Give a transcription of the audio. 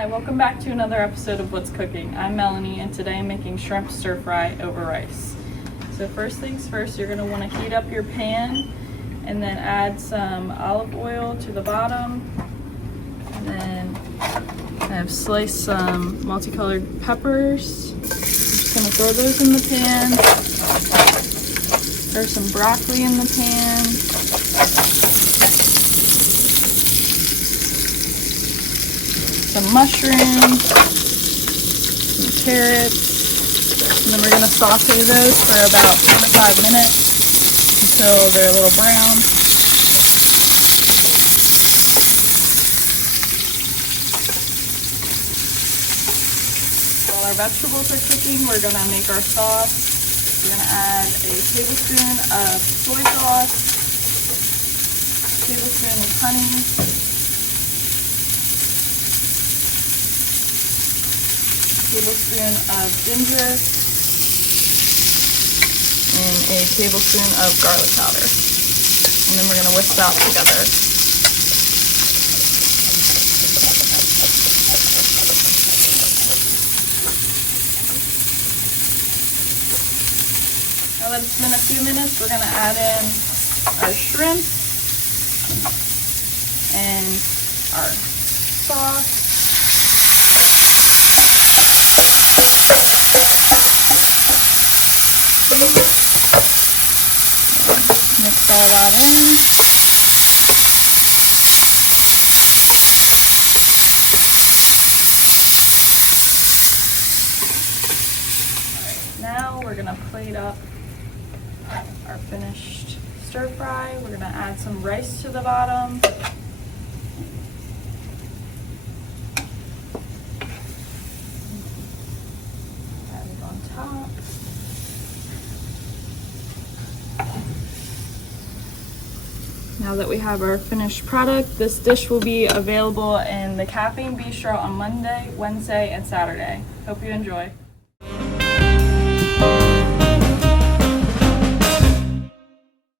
Hi, welcome back to another episode of What's Cooking. I'm Melanie, and today I'm making shrimp stir fry over rice. So first things first, you're going to want to heat up your pan and then add some olive oil to the bottom. And then I have sliced some multicolored peppers. I'm just going to throw those in the pan. There's some broccoli in the pan. Some mushrooms, some carrots, and then we're going to saute those for about 4 to 5 minutes until they're a little brown. While our vegetables are cooking, we're going to make our sauce. We're going to add a tablespoon of soy sauce, a tablespoon of honey, tablespoon of ginger, and a tablespoon of garlic powder. And then we're going to whisk that together. Now that it's been a few minutes, we're going to add in our shrimp and our sauce. Mix all that in. Alright, now we're going to plate up our finished stir fry. We're going to add some rice to the bottom. Add it on top. Now that we have our finished product, this dish will be available in the Cafe and Bistro on Monday, Wednesday, and Saturday. Hope you enjoy.